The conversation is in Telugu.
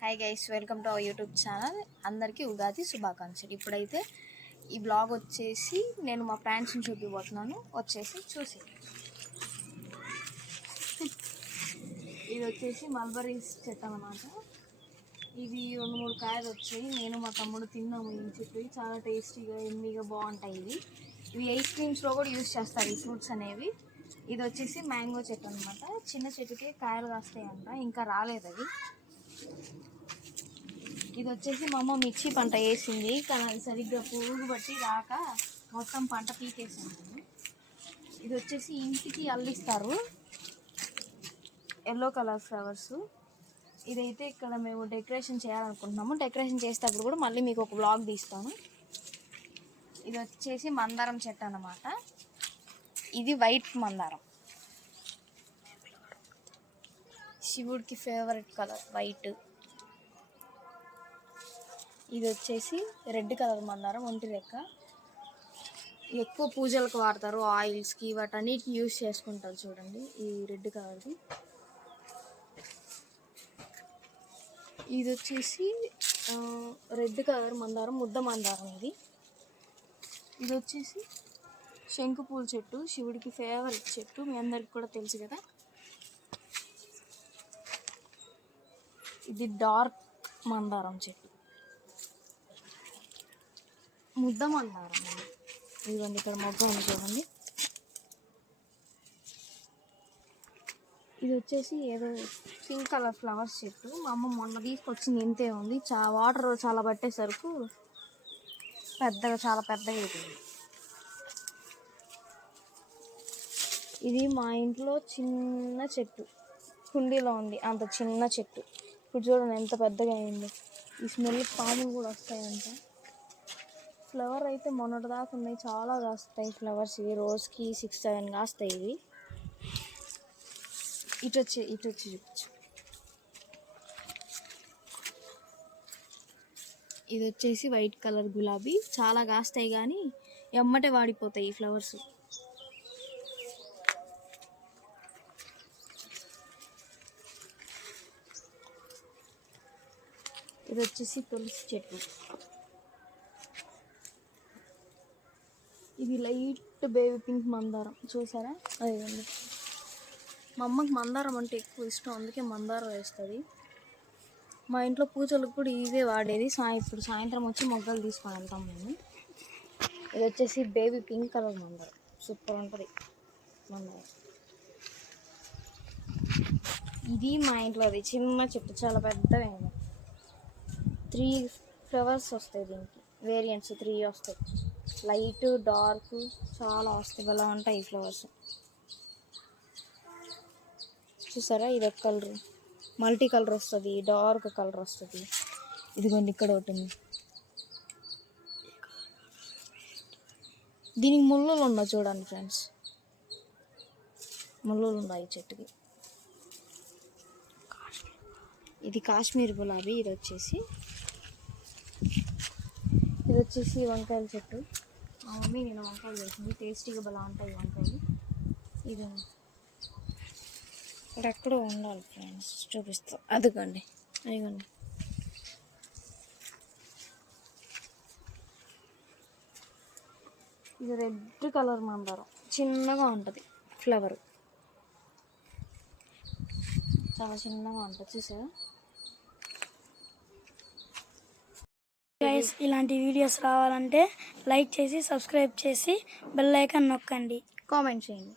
Hi guys, welcome to our YouTube channel. అందరికీ ఉగాది శుభాకాంక్షలు. ఇప్పుడైతే ఈ బ్లాగ్ వచ్చేసి నేను మా ఫ్రెండ్స్ని చూపిపోతున్నాను. వచ్చేసి చూసి ఇది వచ్చేసి మల్బరీస్ చెట్టు అన్నమాట. ఇవి 2-3 కాయలు వచ్చాయి. నేను మా తమ్ముడు తిన్నాము. ఈ చెట్టు చాలా టేస్టీగా ఎమ్మీగా బాగుంటాయి. ఇవి ఐస్ క్రీమ్స్లో కూడా యూజ్ చేస్తారు ఈ ఫ్రూట్స్ అనేవి. ఇది వచ్చేసి మ్యాంగో చెట్టు అనమాట. చిన్న చెట్టుకే కాయలు కాస్తాయి అంట, ఇంకా రాలేదు అది. ఇది వచ్చేసి మా అమ్మ మిర్చి పంట వేసింది, కానీ అది సరిగ్గా పురుగు బట్టి రాక మొత్తం పంట పీకేసాను. ఇది వచ్చేసి ఇంటికి అల్లిస్తారు, ఎల్లో కలర్ ఫ్లవర్స్. ఇదైతే ఇక్కడ మేము డెకరేషన్ చేయాలనుకుంటున్నాము. డెకరేషన్ చేసేటప్పుడు కూడా మళ్ళీ మీకు ఒక బ్లాగ్ తీస్తాను. ఇది వచ్చేసి మందారం చెట్టు అన్నమాట. ఇది వైట్ మందారం, శివుడికి ఫేవరెట్ కలర్ వైట్. ఇది వచ్చేసి రెడ్ కలర్ మందారం, ఒంటి రెక్క. ఎక్కువ పూజలకు వాడతారు, ఆయిల్స్కి వాటన్నిటికి యూజ్ చేసుకుంటారు. చూడండి ఈ రెడ్ కలర్ది. ఇది వచ్చేసి రెడ్ కలర్ మందారం, ముద్ద మందారం. ఇది వచ్చేసి శంకు పూల చెట్టు, శివుడికి ఫేవరెట్ చెట్టు, మీ అందరికి కూడా తెలుసు కదా. ఇది డార్క్ మందారం చెట్టు, ముద్ద మందారం. ఇదిగోండి ఇక్కడ మొగ్గ ఉంది చూడండి. ఇది వచ్చేసి ఏదో పింక్ కలర్ ఫ్లవర్స్ చెట్టు. మా అమ్మ మొన్న తీసుకొచ్చింది, ఇంతే ఉంది. వాటర్ చాలా పట్టేసరికి చాలా పెద్దగా అయిపోయింది. ఇది మా ఇంట్లో చిన్న చెట్టు, కుండీలో ఉంది, అంత చిన్న చెట్టు. ఇప్పుడు చూడండి ఎంత పెద్దగా అయింది. ఈ స్మెల్ పాములు కూడా వస్తాయంట. ఫ్లవర్ అయితే మొన్నటి దాకా ఉన్నాయి, చాలా కాస్తాయి ఫ్లవర్స్. ఇవి రోజుకి 6-7 కాస్తాయి. ఇవి ఇటు వచ్చి చూపించు. ఇది వచ్చేసి వైట్ కలర్ గులాబీ, చాలా కాస్తాయి కానీ ఎమ్మటే వాడిపోతాయి ఈ ఫ్లవర్స్. ఇది వచ్చేసి తులసి చెట్టు. ఇది లైట్ బేబీ పింక్ మందారం, చూసారా? అదేండి, మా అమ్మకి మందారం అంటే ఎక్కువ ఇష్టం, అందుకే మందారం వేస్తుంది. మా ఇంట్లో పూజలకు కూడా ఇవే వాడేది. ఇప్పుడు సాయంత్రం వచ్చి మొగ్గలు తీసుకొని వెళ్తాం మేము. ఇది వచ్చేసి బేబీ పింక్ కలర్ మందారం, సూపర్ ఉంటుంది మందారం. ఇది మా ఇంట్లో అది చిన్న చెట్టు, చాలా పెద్దగా. 3 ఫ్లవర్స్ వస్తాయి దీనికి, వేరియంట్స్ 3 వస్తాయి. లైట్, డార్క్ చాలా వస్తాయి, అలా ఉంటాయి ఈ ఫ్లవర్స్. చూసారా? ఇది ఒక కలర్, మల్టీ కలర్ వస్తుంది, డార్క్ కలర్ వస్తుంది. ఇదిగోండి ఇక్కడ ఒకటి ఉంది. దీనికి ముళ్ళులు ఉన్నాయి చూడండి ఫ్రెండ్స్, ముళ్ళులు ఉన్నాయి ఈ చెట్టుకి. ఇది కాశ్మీర్ గులాబీ. ఇది వచ్చేసి వంకాయల చెట్టు. మా మమ్మీ నేను వంకాయలు వేసింది, టేస్టీగా బలా ఉంటాయి వంకాయలు. ఇది ఇక్కడ ఎక్కడో ఉండాలి ఫ్రెండ్స్, చూపిస్తా. అదిగోండి. ఇది రెడ్ కలర్ మందారం, చిన్నగా ఉంటుంది ఫ్లవర్, చాలా చిన్నగా ఉంటుంది. చూసారా? గైస్, ఇలాంటి వీడియోస్ రావాలంటే లైక్ చేసి, సబ్స్క్రైబ్ చేసి, బెల్ ఐకాన్ నొక్కండి, కామెంట్ చేయండి.